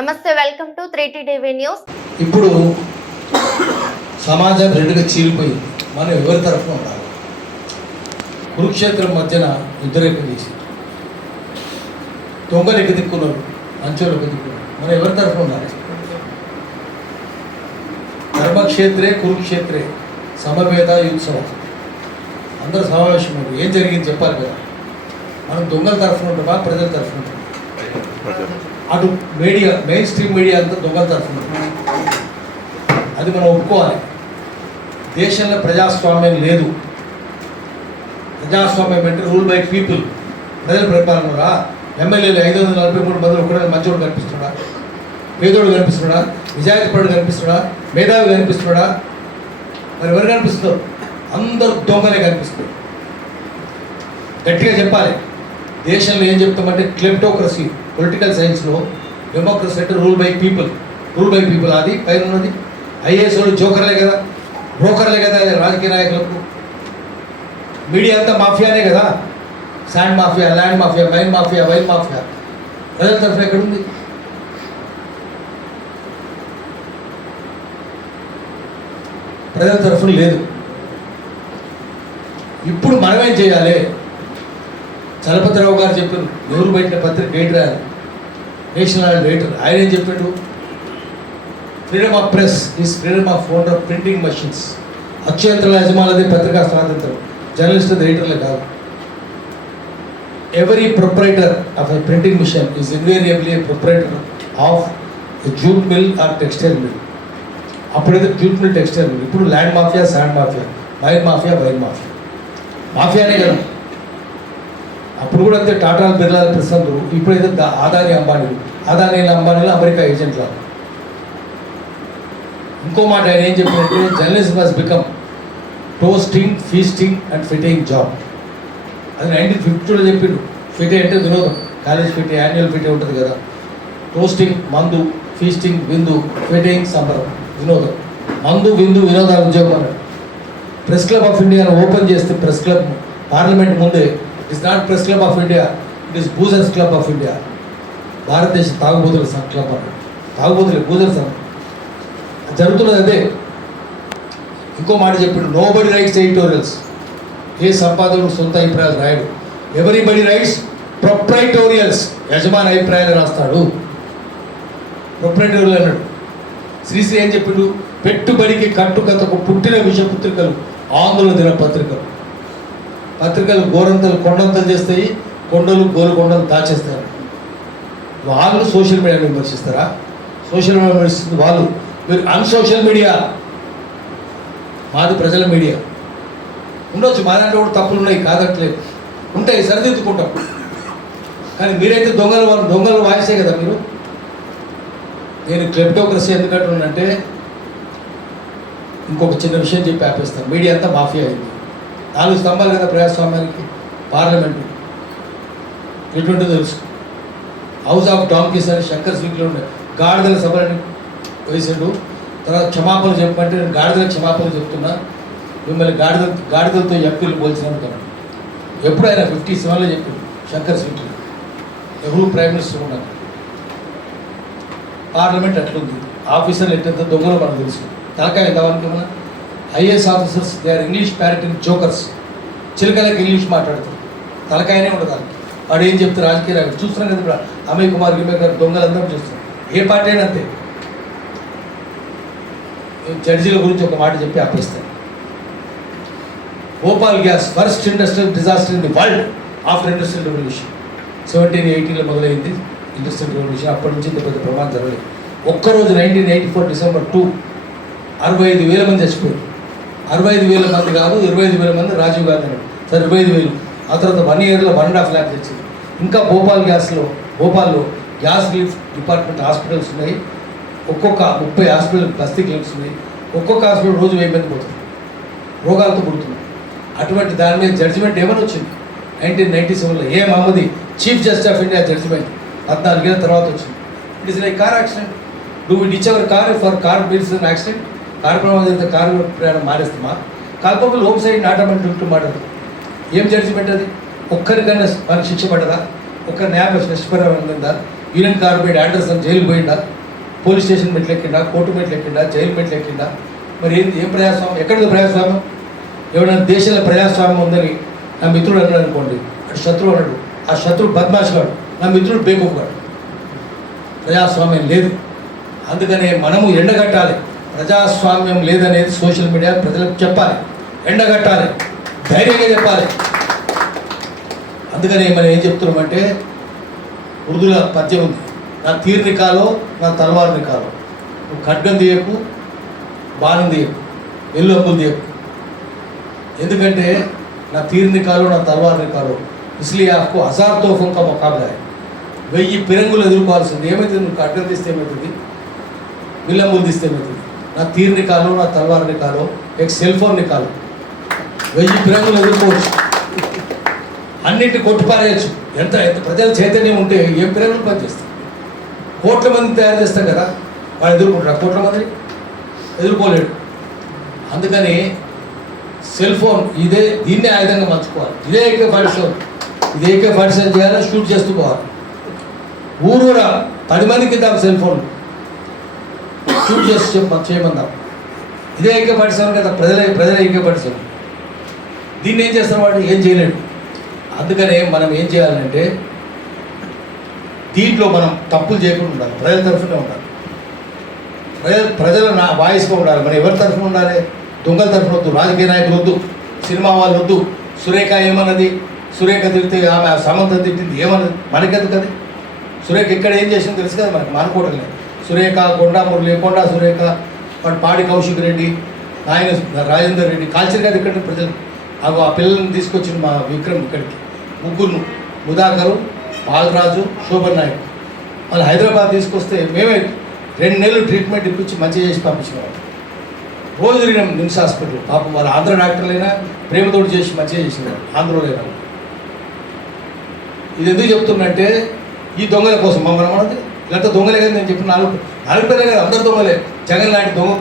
నమస్తే, welcome to 3T TV news. ఇప్పుడు సమాజం రెండుగా చీలిపోయింది. మనం ఎవరి తరఫున ఉండాలి? కురుక్షేత్రం మధ్యన యుద్ధరేఖ తీసి దొంగలు దిక్కున్నారు, మంచోళ్ళు దిక్కున్నారు. మనం ఎవరి తరఫున ఉండాలి? ధర్మక్షేత్రే కురుక్షేత్రే సమవేద యుత్సవ, అందరూ సమావేశం. ఏం జరిగింది చెప్పాలి కదా. మనం దొంగల తరఫున ఉంటామా, ప్రజల తరఫున ఉంటామా? అటు మీడియా, మెయిన్ స్ట్రీమ్ మీడియా అంతా దొంగల తరఫున ఉంటుంది. అది మనం ఒప్పుకోవాలి. దేశంలో ప్రజాస్వామ్యం లేదు. ప్రజాస్వామ్యం అంటే రూల్ బై పీపుల్, ప్రజల పరిపాలన రా. ఎమ్మెల్యేలు 543 మంది ఒకటే మంచోడు కనిపిస్తున్నాడా, పేదోడు కనిపిస్తున్నాడా, నిజాయితీపరుడు కనిపిస్తున్నాడా, మేధావి కనిపిస్తున్నాడా? మరి ఎవరు కనిపిస్తున్నారు? అందరూ దొంగలే కనిపిస్తున్నారు. గట్టిగా చెప్పాలి. దేశంలో ఏం చెప్తామంటే క్లెప్టోక్రసీ, పొలిటికల్ సైన్స్లో డెమోక్రసీ అంటే rule by people. Rule by people అది పైన ఉన్నది. ఐఏఎస్ వాళ్ళు జోకర్లే కదా, బ్రోకర్లే కదా రాజకీయ నాయకులకు. మీడియా అంతా మాఫియానే కదా. Sand mafia, land mafia, mine mafia, wine mafia. ప్రజల తరఫున ఎక్కడుంది? ప్రజల తరఫున లేదు. ఇప్పుడు మనమేం చేయాలి? చలపతిరావు గారు చెప్పారు, ఎవరు పెట్టిన పత్రిక గైడ్ రాయాలి, నేషనల్ రైటర్. ఆయన ఏం చెప్పాడు? Freedom of press is freedom of owner of printing machines. అక్షయంత్రాల యజమానులది పత్రికా స్వాతంత్రం, జర్నలిస్ట్ రైటర్లే కాదు. Every proprietor of a printing machine is invariably a proprietor of a jute mill or textile mill. అప్పుడైతే జూట్ మిల్, టెక్స్టైల్ మిల్. ఇప్పుడు land mafia, sand mafia, mine mafia, wine mafia. మాఫియానే కదా. అప్పుడు కూడా అంతే. టాటాలు, బిర్లాలు, ప్రశాంతులు. ఇప్పుడైతే అదానీ అంబానీలు, అంబానీలు అమెరికా ఏజెంట్లు. ఇంకో మాట ఆయన ఏం చెప్పినట్టే, journalism must become toasting, feasting and fitting job. అది 1950లో చెప్పిండు. ఫిటే అంటే వినోదం, కాలేజ్ ఫిటే, యాన్యువల్ ఫిటే ఉంటుంది కదా. టోస్టింగ్ మందు, ఫీస్టింగ్ విందు, ఫిటింగ్ సంబరం, వినోదం. మందు, విందు, వినోదాలు ఉద్యోగం అన్నాడు. ప్రెస్ క్లబ్ ఆఫ్ ఇండియాను ఓపెన్ చేస్తే, ప్రెస్ క్లబ్ పార్లమెంట్ ముందే, it's not press club of India, it is boozers club of India. భారతదేశ తాగుబోతుల క్లబ్ అన్నాడు. తాగుబోతులే, బూజర్స్ అన్నాడు. జరుగుతున్నది అదే. ఇంకో మాట చెప్పాడు, నో బడి రైట్స్ ఎడిటోరియల్స్. ఏ సంపాదకుడు సొంత అభిప్రాయాలు రాయడు. Everybody rights ప్రొప్రైటోరియల్స్. యజమాని అభిప్రాయాలు రాస్తాడు. ప్రొప్రైటోరియల్ అన్నాడు. శ్రీశ్రీ ఏం చెప్పాడు? పెట్టుబడికి కట్టుకథకు పుట్టిన విషపత్రికలు ఆందోళన దిన పత్రికలు. పత్రికలు గోరంతలు కొండంతలు చేస్తాయి, కొండలు గోలుకొండలు దాచేస్తారు. వాళ్ళు సోషల్ మీడియాను విమర్శిస్తారా? సోషల్ మీడియా విమర్శిస్తుంది వాళ్ళు. మీరు అన్సోషల్ మీడియా, మాది ప్రజల మీడియా. ఉండొచ్చు మా దాంట్లో కూడా తప్పులు ఉన్నాయి, కాదట్లేదు, ఉంటాయి, సరిదిద్దుకుంటాం. కానీ మీరైతే దొంగల వాయిసే కదా మీరు. నేను క్లెప్టోక్రసీ ఎందుకంటున్నానంటే, ఇంకొక చిన్న విషయం చెప్పి ఆపేస్తాను. మీడియా అంతా మాఫియా అయింది. 4 స్తంభాలు కదా ప్రజాస్వామ్యానికి. పార్లమెంటు ఎటువంటి తెలుసు. హౌస్ ఆఫ్ డాంకీస్ అని శంకర్ స్వీట్లో ఉండే గాడిదల సభలని వేసాడు. తర్వాత క్షమాపణలు చెప్పమంటే, నేను గాడిదలకు క్షమాపణలు చెప్తున్నా. మిమ్మల్ని గాడిదలతో ఎంపీలు పోల్చినందుకు. ఎప్పుడు ఆయన 57లో చెప్పాడు శంకర్ స్వీట్లో. నెహ్రూ ప్రైమ్ మినిస్టర్ ఉన్నారు. పార్లమెంట్ అట్లుంది. ఆఫీసర్లు ఎట్లంత దొంగలు మనకు తెలుసు. తలకాయ కావాలనుకున్నా. IAS officers they are English parroting jokers. చిలకలకి ఇంగ్లీష్ మాట్లాడతారు. తలకాయనే ఉండదు. వాడు ఏం చెప్తే రాజకీయ నాయకుడు చూస్తున్నాం కదా. ఇప్పుడు అమయ్ కుమార్ గారు దొంగలందరూ చూస్తున్నారు. ఏ పార్టీ అయినా అంతే. జడ్జీల గురించి ఒక మాట చెప్పి ఆపేస్తాను. Bhopal gas first industrial disaster in the world after industrial revolution. 1780లో మొదలైంది ఇండస్ట్రియల్ రెవల్యూషన్. అప్పటి నుంచి ఇంత పెద్ద ప్రమాదం జరగలేదు. ఒక్కరోజు 1984 డిసెంబర్ 2 65,000 మంది చచ్చిపోయారు. 65,000 మంది కాదు, 25,000 మంది రాజీవ్ గాంధీ అన్నాడు. సరే 25,000. ఆ తర్వాత 1 ఇయర్లో 1.5 లాక్ తెచ్చింది. ఇంకా భోపాల్లో గ్యాస్ రిలీఫ్ డిపార్ట్మెంట్ హాస్పిటల్స్ ఉన్నాయి. ఒక్కొక్క 30 హాస్పిటల్ బస్తీ క్లినిక్స్ ఉన్నాయి. ఒక్కొక్క హాస్పిటల్ రోజు 1000 మంది పోతుంది, రోగాలతో పుడుతుంది. అటువంటి దాని మీద జడ్జిమెంట్ ఏమని వచ్చింది 1997లో. A Mohammadi chief justice of India judgement 14 ఏళ్ళ తర్వాత వచ్చింది. It is like car accident. Do we ditch our car for car bills an accident? Car ప్రమాదం అయితే కారు ప్రయాణం మానేస్తామా? కాకపోతే హోమ్ సైడ్ నాటమని ఉంటూ మాట్లాడదు. ఏం జడ్జిమెంట్ అది? ఒక్కరికైనా మనకి శిక్ష పడ్డదా? ఒక్క న్యాయ నష్టపరిహారం ఉందా? యూనియన్ కార్బైడ్ ఆండర్సన్ జైలు పోయిండా, పోలీస్ స్టేషన్ మెట్లు ఎక్కిండా, కోర్టు మెట్లు ఎక్కిండా, జైలు మెట్లు ఎక్కిండా? మరి ఏం ప్రజాస్వామ్యం? ఎక్కడిది ప్రజాస్వామ్యం? ఎవరైనా దేశంలో ప్రజాస్వామ్యం ఉందని నా మిత్రుడు అన్నాడు అనుకోండి, అటు శత్రువు అన్నాడు, ఆ శత్రువు బద్మాషగాడు, నా మిత్రుడు బేకొక్కాడు. ప్రజాస్వామ్యం లేదు. అందుకనే మనము ఎండగట్టాలి. ప్రజాస్వామ్యం లేదనేది సోషల్ మీడియా ప్రజలకు చెప్పాలి, ఎండగట్టాలి, ధైర్యంగా చెప్పాలి. అందుకనే మనం ఏం చెప్తున్నామంటే, ఉర్దూల పద్యం ఉంది, నా తీరుని కాలో నా తలవారుని కాలో, నువ్వు ఖడ్గం తీయకు, బాణం తీయకు, వెల్లువప్పులు తీయకు. ఎందుకంటే నా తీరుని కాలో నా తలవారుని కాలో ఇస్లియే ఆకు 1000 తోఫం కా ముకాబలా హై. 1000 పిరంగులు ఎదుర్కోవాల్సింది. ఏమవుతుంది? నువ్వు ఖడ్గం తీస్తే ఏమవుతుంది? విల్లంబులు తీస్తే ఏమవుతుంది? నా తీరు నికాలో నా తలవారు నికాలో, एक సెల్ ఫోన్ నికాలో, 1000 పిరంగులు ఎదుర్కోవచ్చు, అన్నింటిని కొట్టుపారేయచ్చు. ఎంత ప్రజల చైతన్యం ఉంటే ఏం పిరంగులు పనిచేస్తాయి? కోట్ల మంది తయారు చేస్తాం కదా, వాడు ఎదుర్కొంటారు. కోట్ల మంది ఎదుర్కోలేడు. అందుకని సెల్ ఫోన్ దీన్నే ఆయుధంగా మర్చుకోవాలి. ఇదే AK-47 చేయాలి, షూట్ చేస్తూ పోవాలి. ఊరూరా 10 మందికి ఇద్దాం సెల్ ఫోన్, షూట్ చేసి చేయమందాం. ఇదే AK-47 కదా, ప్రజలే AK-47. దీన్ని ఏం చేస్తాం? వాడు ఏం చేయలేడు. అందుకనే మనం ఏం చేయాలంటే, దీంట్లో మనం తప్పులు చేయకుండా ఉండాలి, ప్రజల తరఫునే ఉండాలి, ప్రజల వాయిస్గా ఉండాలి. మనం ఎవరి తరఫున ఉండాలి? దొంగల తరఫున వద్దు, రాజకీయ నాయకులు వద్దు, సినిమా వాళ్ళు వద్దు. సురేఖ ఏమన్నది? సురేఖ తిరిగితే ఆమె సమంత తిట్టింది, ఏమన్నది? మనకెందుకు అది? సురేఖ ఇక్కడ ఏం చేసిందో తెలుసు కదా మనకి, మానుకోవడం లేదు. సురేఖ, కొండా మురళి, కొండా సురేఖ, వాడు పాడి కౌశిక్ రెడ్డి, ఆయన రాజేందర్ రెడ్డి కాల్చారు కదా ఇక్కడ ప్రజలు. ఆ పిల్లల్ని తీసుకొచ్చిన మా విక్రమ్ ఇక్కడికి, ముగ్గురు, ముదాకరు, పాలరాజు, శోభన్ నాయక్, వాళ్ళు హైదరాబాద్ తీసుకొస్తే మేమే 2 నెలలు ట్రీట్మెంట్ ఇప్పించి మంచిగా చేసి పంపించినాం. రోజు తిరిగినాం నిమ్స్ హాస్పిటల్. పాపం వాళ్ళు ఆంధ్ర డాక్టర్లైనా ప్రేమతోటి చేసి మంచిగా చేసినారు, ఆంధ్రలోనైనా. ఇది ఎందుకు చెప్తున్నంటే, ఈ దొంగల కోసం మమ్మల్ని మనది ఇలాంటి దొంగలే కదా. నేను చెప్పిన 4 పేర్లే కదా, అందరు దొంగలే. జగన్ లాంటి దొంగ